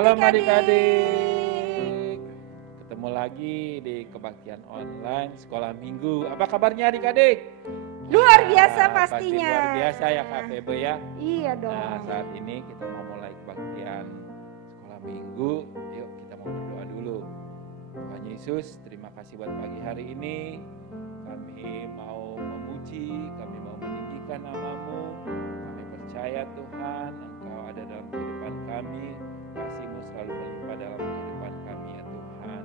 Shalom adik-adik. Ketemu lagi di kebaktian online sekolah minggu. Apa kabarnya adik-adik? Luar biasa Pasti pastinya. luar biasa ya Kak Febe ya. Iya dong. Nah saat ini kita mau mulai kebaktian sekolah minggu. Yuk kita mau berdoa dulu. Tuhan Yesus, terima kasih buat pagi hari ini. Kami mau memuji, kami mau meninggikan nama-Mu. Kami percaya Tuhan, Engkau ada dalam kehidupan kami. Kasih-Mu selalu melimpah dalam kehidupan kami ya Tuhan.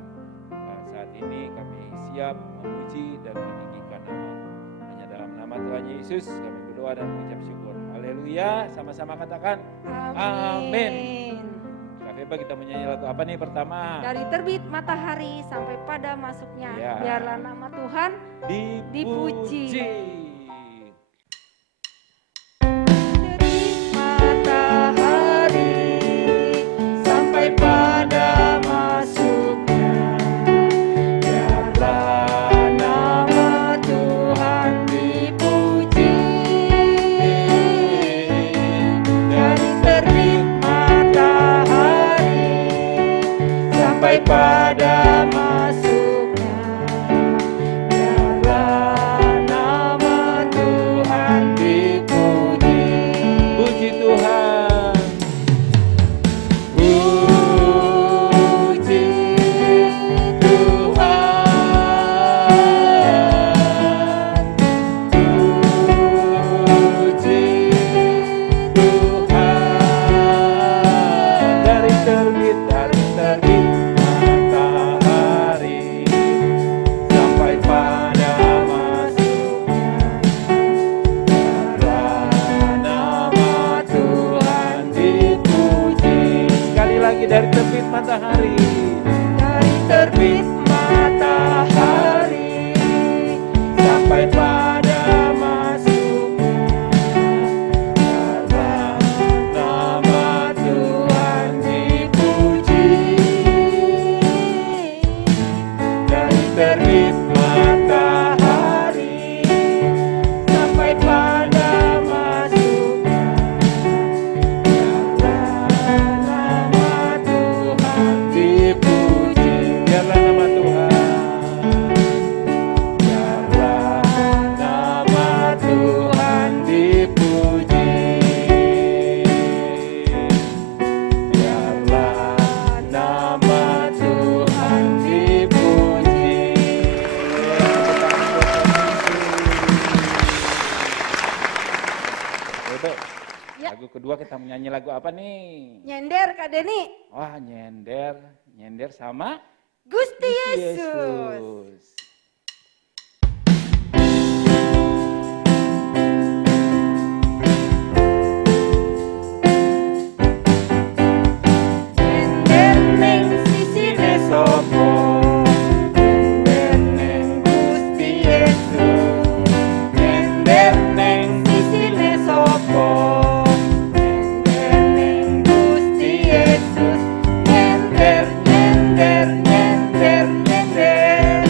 Nah, saat ini kami siap memuji dan meninggikan nama-Mu. Hanya dalam nama Tuhan Yesus kami berdoa dan mengucap syukur. Haleluya, sama-sama katakan amin. Kak Feba, kita menyanyi lagu apa nih pertama? Dari terbit matahari sampai pada masuknya, Ya. biarlah nama Tuhan dipuji. Terbit matahari sampai pada masuknya, biarlah nama Tuhan dipuji. Dari terbit matahari sampai pada masuknya, biarlah nama Tuhan dipuji. Puji Tuhan. Puji Tuhan, puji Tuhan. Dari terbit matahari sampai pada masuknya, biarlah nama Tuhan dipuji. Sekali lagi dari terbit matahari. Dari terbit matahari sampai pada masuknya, biarlah nama Tuhan dipuji. Dari terbit matahari sampai pada masuknya, biarlah nama Tuhan dipuji. Biarlah nama Tuhan. Biarlah nama Tuhan dipuji. Biarlah nama Tuhan dipuji. Bebe, Ya. lagu kedua kita menyanyi lagu apa nih? Nyender Kak Deni, Wah, nyender sama Gusti Yesus. Yesus. Nyender neng sisine sopo, nyender neng Gusti Yesus. Nyender neng sisine sopo, nyender neng Gusti Yesus. Nyender, nyender, nyender, nyender.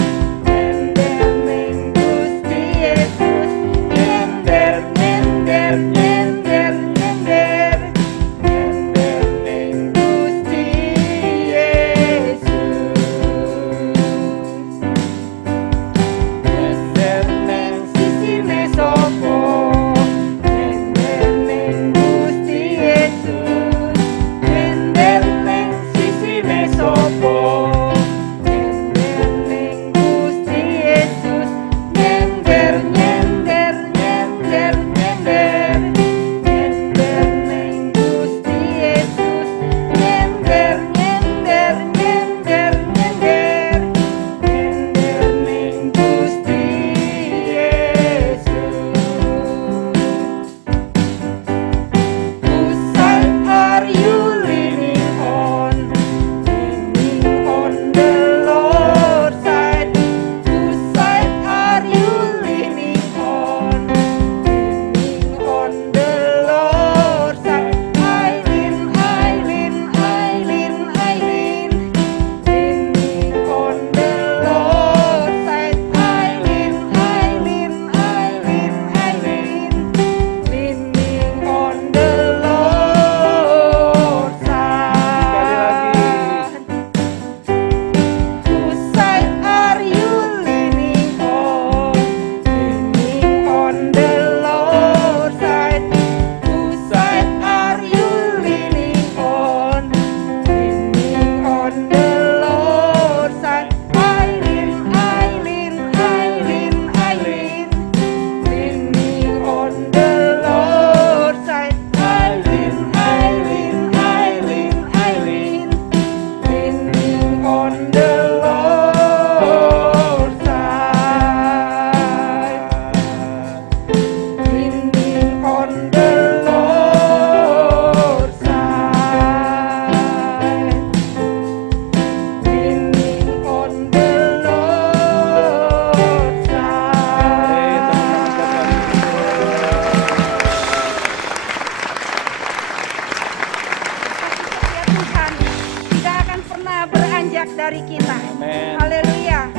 dahsyat dari kita. Amin. Haleluya.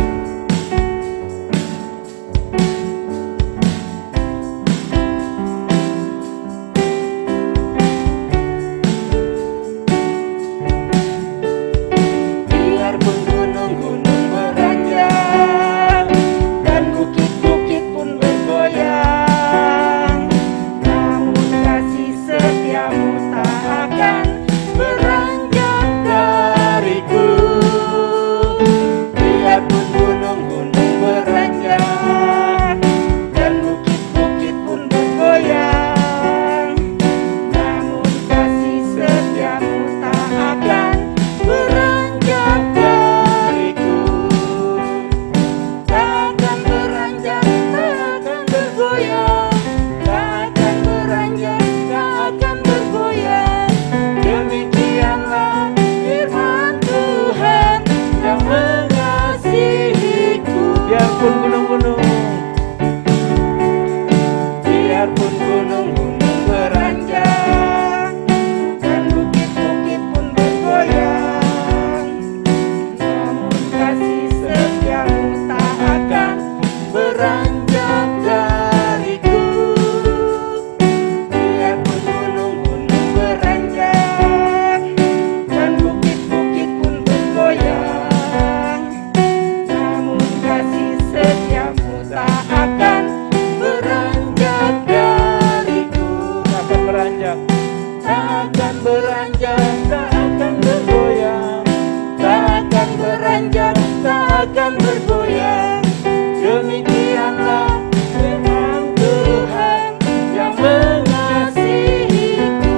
Biarpun gunung-gunung beranjak dan bukit-bukit pun bergoyang, namun kasih setiamu tak akan beranjak dariku. Biarpun gunung-gunung beranjak dan bukit-bukit pun bergoyang, namun kasih setiamu tak akan beranjak dariku. Tak akan beranjak, tak akan bergoyang, tak akan beranjak, tak akan bergoyang. Demikianlah firman Tuhan yang mengasihiku. Biarpun gunung-gunung, Biarpun gunung-gunung beranjak dan bukit-bukit pun bergoyang, namun kasih setiamu tak akan beranjak dariku. Biarpun gunung-gunung beranjak dan bukit-bukit pun bergoyang, namun kasih setiamu tak akan beranjak dariku. tak akan beranjak. Tak akan beranjak, tak akan bergoyang, tak akan beranjak, tak akan bergoyang. Demikianlah firman Tuhan yang mengasihiku.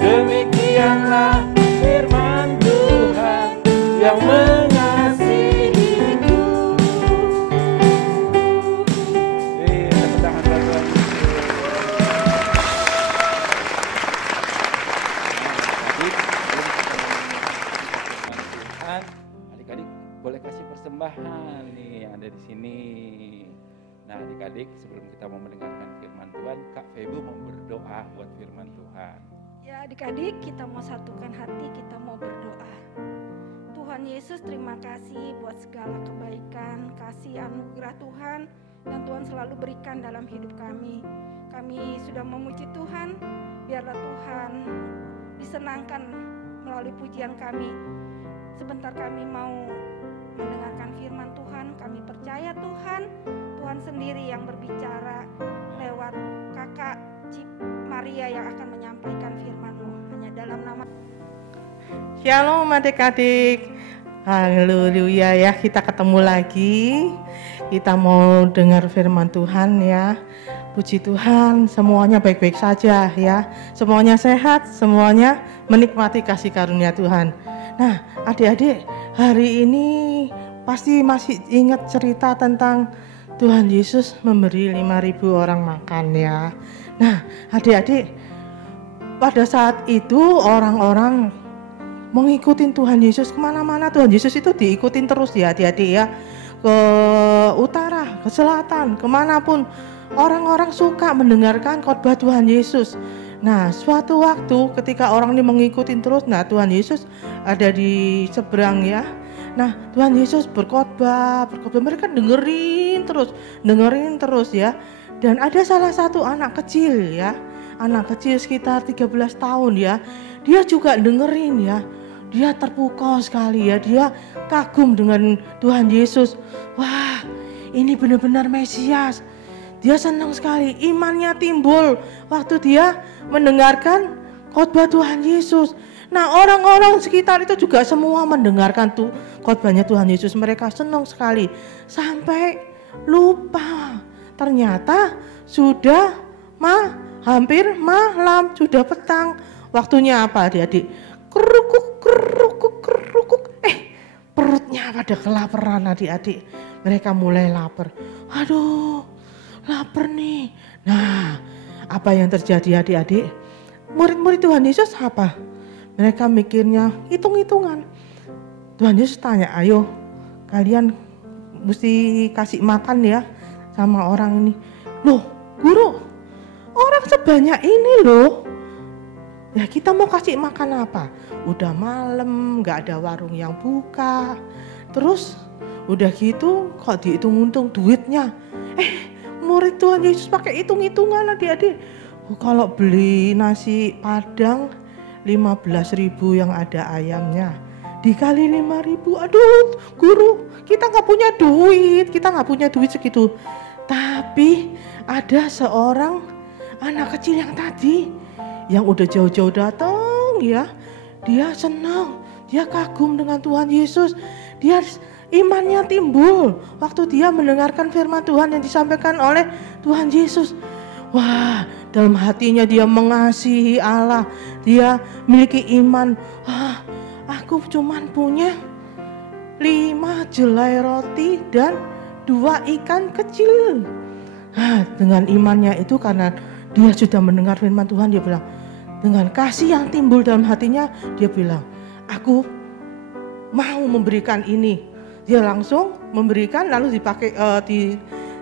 Demikianlah firman Tuhan yang mengasihiku. Tepuk tangan buat Tuhan Yesus. Adik-adik boleh kasih persembahan nih yang ada di sini. Nah, adik-adik sebelum kita mau mendengarkan firman Tuhan, Kak Febu mau berdoa buat firman Tuhan. Ya adik-adik, kita mau satukan hati, kita mau berdoa. Tuhan Yesus, terima kasih buat segala kebaikan, kasih anugerah Tuhan yang Tuhan selalu berikan dalam hidup kami. Kami sudah memuji Tuhan, biarlah Tuhan disenangkan melalui pujian kami. Sebentar kami mau mendengarkan firman Tuhan, kami percaya Tuhan, Tuhan sendiri yang berbicara lewat kakak Cip Maria yang akan menyampaikan firman-Mu. Hanya dalam nama Shalom adik-adik. Haleluya ya, kita ketemu lagi. Kita mau dengar firman Tuhan ya. Puji Tuhan, semuanya baik-baik saja ya. Semuanya sehat, semuanya menikmati kasih karunia Tuhan. Nah, adik-adik, hari ini pasti masih ingat cerita tentang Tuhan Yesus memberi 5.000 orang makan ya. Nah, adik-adik, pada saat itu orang-orang mengikuti Tuhan Yesus kemana-mana. Tuhan Yesus itu diikutin terus ya adik-adik ya. Ke utara, ke selatan, kemanapun. Orang-orang suka mendengarkan khotbah Tuhan Yesus. Nah, suatu waktu ketika orang ini mengikuti terus, nah Tuhan Yesus ada di seberang ya. Nah, Tuhan Yesus berkhotbah, mereka dengerin terus ya. Dan ada salah satu anak kecil ya, anak kecil sekitar 13 tahun ya. Dia juga dengerin ya. Dia terpukau sekali ya, dia kagum dengan Tuhan Yesus. Wah, ini benar-benar Mesias. Dia senang sekali, imannya timbul waktu dia mendengarkan khotbah Tuhan Yesus. Nah, orang-orang sekitar itu juga semua mendengarkan khotbahnya Tuhan Yesus. Mereka senang sekali sampai lupa. Ternyata sudah hampir malam, sudah petang. Waktunya apa adik-adik? Kerukuk. Perutnya pada kelaparan adik-adik. Mereka mulai lapar. Aduh, lapar nih. Nah, apa yang terjadi adik-adik? Murid-murid Tuhan Yesus apa? Mereka mikirnya hitung-hitungan. Tuhan Yesus tanya, ayo kalian mesti kasih makan ya sama orang ini. Loh, guru, orang sebanyak ini loh. Ya kita mau kasih makan apa? Udah malam, nggak ada warung yang buka. Terus udah gitu kok dihitung-hitung duitnya. Murid Tuhan Yesus pakai hitung-hitungan adik-adik. Kalau beli nasi Padang 15.000 yang ada ayamnya. Dikali 5.000, aduh guru kita nggak punya duit segitu. Tapi ada seorang anak kecil yang tadi, yang udah jauh-jauh datang ya, dia senang, dia kagum dengan Tuhan Yesus, dia imannya timbul waktu dia mendengarkan firman Tuhan yang disampaikan oleh Tuhan Yesus. Wah, dalam hatinya dia mengasihi Allah, dia miliki iman. Wah, aku cuman punya 5 jelai roti dan 2 ikan kecil. Dengan imannya itu, karena dia sudah mendengar firman Tuhan, dia bilang, dengan kasih yang timbul dalam hatinya, dia bilang, aku mau memberikan ini. Dia langsung memberikan, lalu dipakai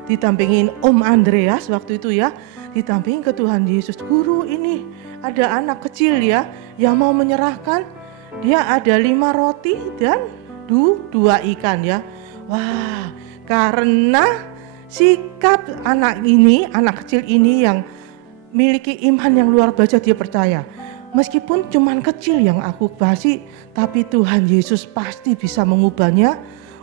ditampingin Om Andreas waktu itu ya, ditampingin ke Tuhan Yesus. Guru, ini ada anak kecil ya yang mau menyerahkan, dia ada 5 roti dan 2 ikan ya. Wah, karena sikap anak kecil ini yang miliki iman yang luar biasa, dia percaya meskipun cuman kecil yang aku kasih, tapi Tuhan Yesus pasti bisa mengubahnya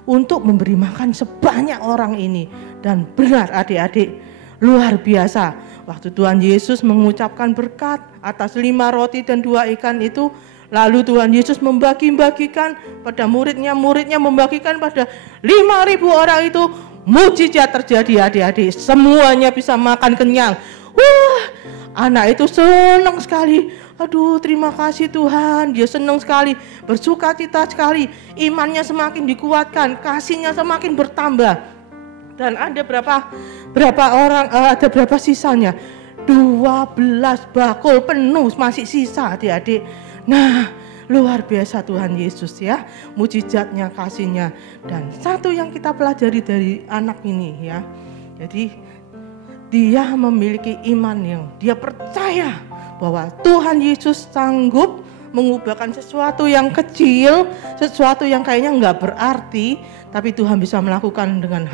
untuk memberi makan sebanyak orang ini. Dan benar adik-adik, luar biasa. Waktu Tuhan Yesus mengucapkan berkat atas 5 roti dan 2 ikan itu, lalu Tuhan Yesus membagi-bagikan pada muridnya membagikan pada 5.000 orang itu. Mujizat terjadi adik-adik, semuanya bisa makan kenyang. Wah, anak itu senang sekali. Aduh, terima kasih Tuhan, dia senang sekali, bersuka cita sekali, imannya semakin dikuatkan, kasihnya semakin bertambah. Dan ada berapa orang, ada berapa sisanya? 12 bakul penuh masih sisa adik-adik. Nah, luar biasa Tuhan Yesus ya, mujizatnya, kasihnya. Dan satu yang kita pelajari dari anak ini ya, jadi dia memiliki iman yang dia percaya bahwa Tuhan Yesus sanggup mengubahkan sesuatu yang kecil, sesuatu yang kayaknya nggak berarti, tapi Tuhan bisa melakukan dengan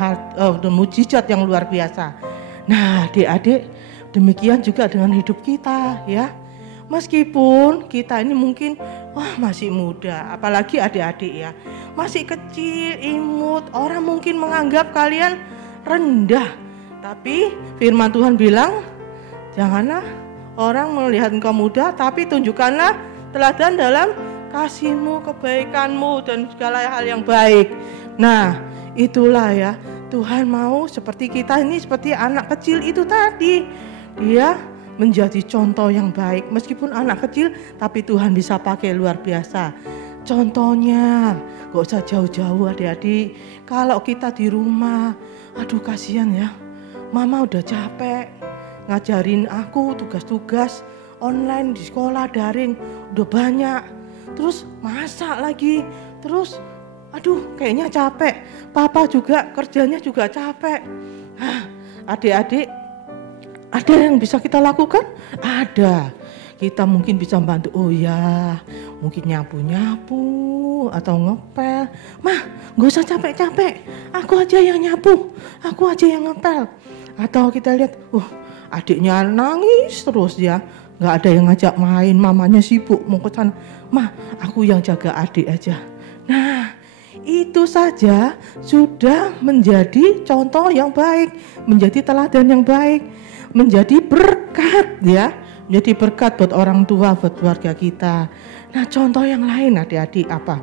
mujizat yang luar biasa. Nah, adik-adik, demikian juga dengan hidup kita ya. Meskipun kita ini mungkin masih muda, apalagi adik-adik ya, masih kecil, imut, orang mungkin menganggap kalian rendah. Tapi firman Tuhan bilang, janganlah orang melihat engkau muda, tapi tunjukkanlah teladan dalam kasihmu, kebaikanmu, dan segala hal yang baik. Nah, itulah ya, Tuhan mau seperti kita ini, seperti anak kecil itu tadi. Dia menjadi contoh yang baik, meskipun anak kecil, tapi Tuhan bisa pakai luar biasa. Contohnya, gak usah jauh-jauh adik-adik. Kalau kita di rumah, aduh kasihan ya, mama udah capek ngajarin aku tugas-tugas online di sekolah daring, udah banyak. Terus masak lagi, terus aduh kayaknya capek. Papa juga kerjanya juga capek. Adik-adik, ada yang bisa kita lakukan? Ada. Kita mungkin bisa bantu, mungkin nyapu-nyapu atau ngepel. Mah, gak usah capek-capek, aku aja yang nyapu, aku aja yang ngepel. Atau kita lihat, adiknya nangis terus ya, gak ada yang ngajak main, mamanya sibuk mau ke sana. Mah, aku yang jaga adik aja. Nah, itu saja sudah menjadi contoh yang baik, menjadi teladan yang baik, menjadi berkat ya, menjadi berkat buat orang tua, buat keluarga kita. Nah, contoh yang lain adik-adik apa?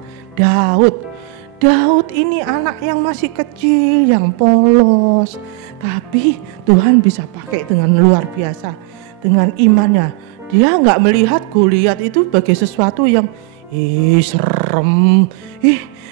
Daud ini anak yang masih kecil, yang polos, tapi Tuhan bisa pakai dengan luar biasa, dengan imannya. Dia nggak melihat Goliat itu sebagai sesuatu yang serem,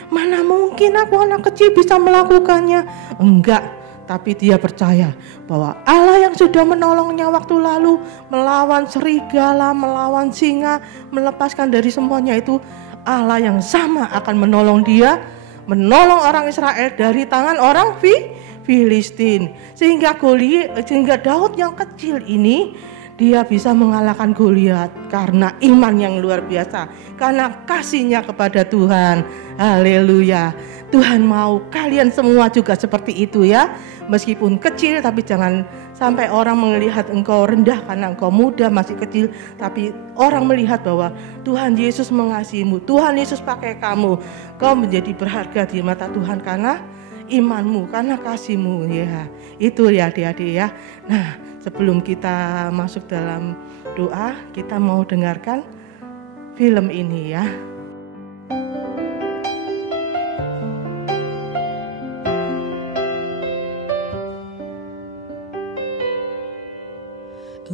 mana mungkin aku anak kecil bisa melakukannya. Enggak, tapi dia percaya bahwa Allah yang sudah menolongnya waktu lalu, melawan serigala, melawan singa, melepaskan dari semuanya itu, Allah yang sama akan menolong dia, menolong orang Israel dari tangan orang Filistin. Sehingga Daud yang kecil ini, Dia bisa mengalahkan Goliat karena iman yang luar biasa, karena kasihnya kepada Tuhan. Haleluya. Tuhan mau kalian semua juga seperti itu ya. Meskipun kecil, tapi jangan sampai orang melihat engkau rendah karena engkau muda, masih kecil. Tapi orang melihat bahwa Tuhan Yesus mengasihimu, Tuhan Yesus pakai kamu. Kau menjadi berharga di mata Tuhan karena imanmu, karena kasihmu ya. Itu ya adik-adik ya. Nah, sebelum kita masuk dalam doa, kita mau dengarkan film ini ya.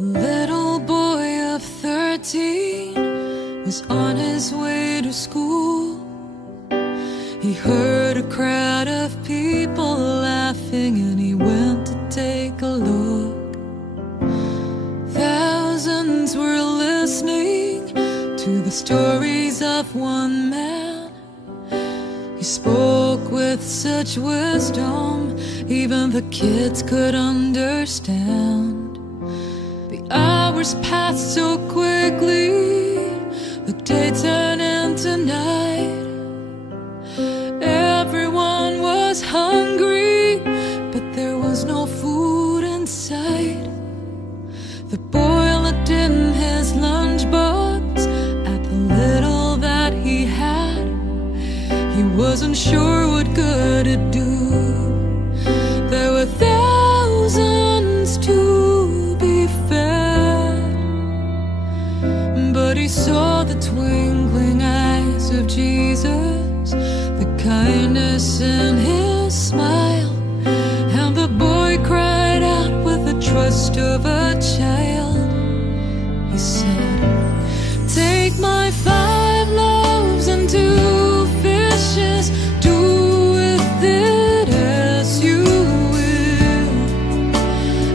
A little boy of 13 was on his way to school. He heard a crowd of people laughing and he went to take a look. Thousands were listening to the stories of one man. He spoke with such wisdom, even the kids could understand. The hours passed so quickly, the day turned into night. Everyone was hungry, but there was no food in sight. The boy looked in his lunchbox at the little that he had. He wasn't sure what good it'd do. There were thousands to be fed, but he saw the twinkling eyes of Jesus, the kindness in his smile, and the boy cried out with the trust of a child. He said, "Take my 5 loaves and 2 fishes, do with it as you will.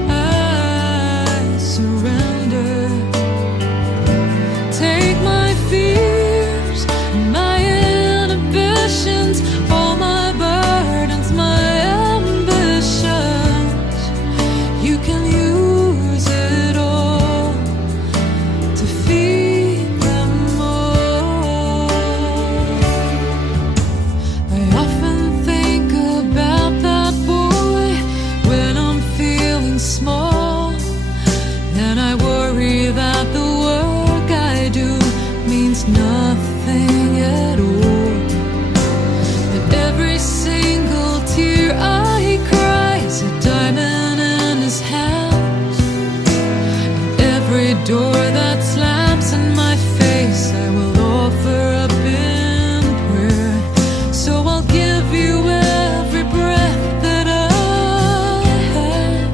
I surrender. Take my fears, my inhibitions, all my burdens, my ambitions. You can use it all to feed them all." I often think about that boy when I'm feeling small, and I worry that the work I do means nothing at all. That every single tear I cry is a diamond in his hands. And every door that slams in my face I will offer up in prayer. So I'll give you every breath that I have.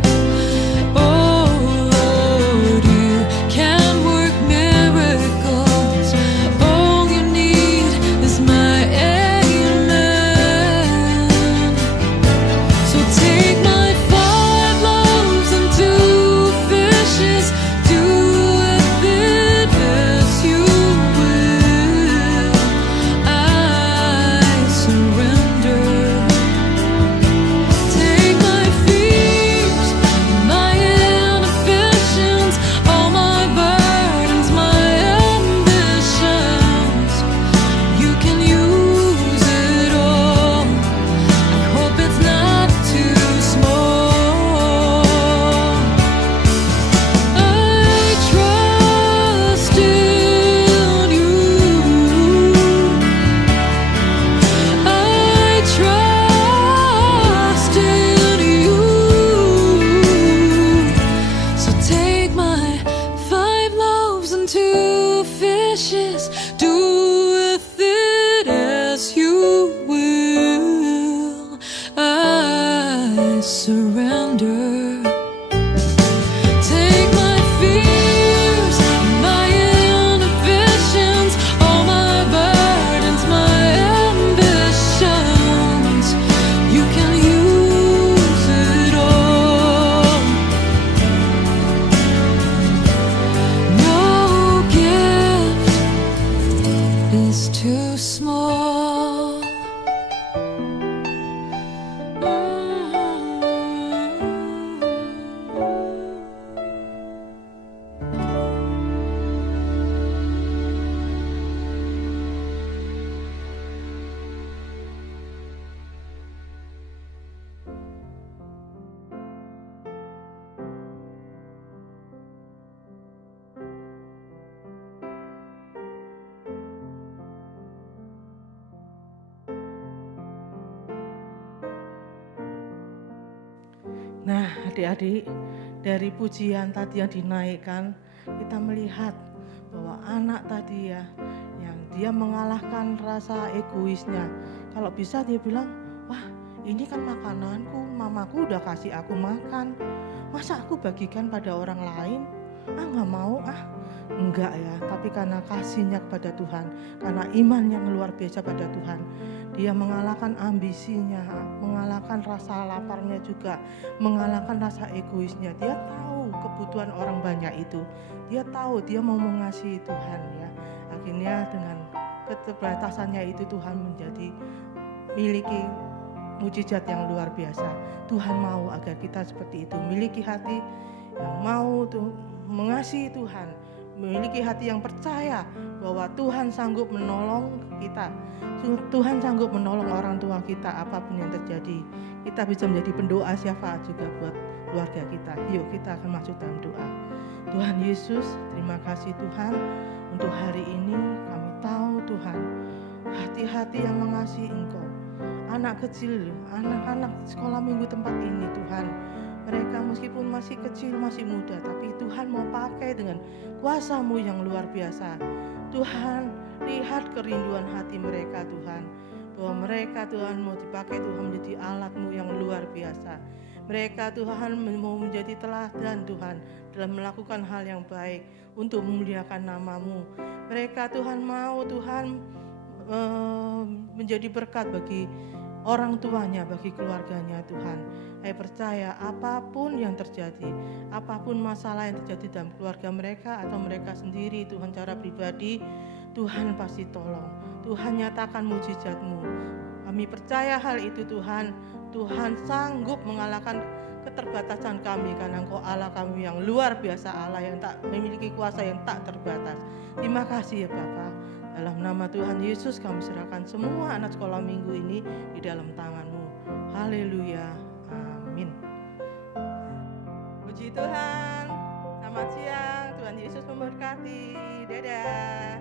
Oh Lord, you can work miracles. All you need is my amen. So take my 5 loaves and 2 fishes, do with it as you will. I surrender. Take my fears, my inhibitions, all my burdens, my ambitions. You can use it all. I hope it's not too small. I trust in you. I trust in you. So take my 5 loaves and 2 fishes, do with it as you will. I surrender. Take my fears, my inhibitions, all my burdens, my ambitions. You can use it all. No gift is too small. Nah, adik-adik, dari pujian tadi yang dinaikkan, kita melihat bahwa anak tadi ya, yang dia mengalahkan rasa egoisnya. Kalau bisa dia bilang, wah ini kan makananku, mamaku udah kasih aku makan, masa aku bagikan pada orang lain? Nggak mau enggak ya, tapi karena kasihnya kepada Tuhan, karena iman yang luar biasa pada Tuhan, dia mengalahkan ambisinya, mengalahkan rasa laparnya juga, mengalahkan rasa egoisnya. Dia tahu kebutuhan orang banyak itu, dia tahu dia mau mengasihi Tuhan ya. Akhirnya dengan keterbatasannya itu Tuhan menjadi miliki mujizat yang luar biasa. Tuhan mau agar kita seperti itu, miliki hati yang mau tuh mengasihi Tuhan, memiliki hati yang percaya bahwa Tuhan sanggup menolong kita. Tuhan sanggup menolong orang tua kita apapun yang terjadi. Kita bisa menjadi pendoa syafaat juga buat keluarga kita. Yuk kita akan masuk dalam doa. Tuhan Yesus, terima kasih Tuhan untuk hari ini. Kami tahu Tuhan, hati-hati yang mengasihi Engkau. Anak kecil, anak-anak sekolah minggu tempat ini Tuhan, mereka meskipun masih kecil, masih muda, tapi Tuhan mau pakai dengan kuasa-Mu yang luar biasa. Tuhan, lihat kerinduan hati mereka Tuhan, bahwa mereka Tuhan mau dipakai Tuhan menjadi alat-Mu yang luar biasa. Mereka Tuhan mau menjadi teladan Tuhan dalam melakukan hal yang baik untuk memuliakan nama-Mu. Mereka Tuhan mau Tuhan menjadi berkat bagi orang tuanya, bagi keluarganya Tuhan. Saya percaya apapun yang terjadi, apapun masalah yang terjadi dalam keluarga mereka atau mereka sendiri Tuhan secara pribadi, Tuhan pasti tolong. Tuhan nyatakan mujizat-Mu. Kami percaya hal itu Tuhan. Tuhan sanggup mengalahkan keterbatasan kami karena Engkau Allah kami yang luar biasa, Allah yang tak memiliki kuasa yang tak terbatas. Terima kasih ya Bapa. Dalam nama Tuhan Yesus kami serahkan semua anak sekolah minggu ini di dalam tangan-Mu. Haleluya. Amin. Puji Tuhan. Selamat siang. Tuhan Yesus memberkati. Dadah.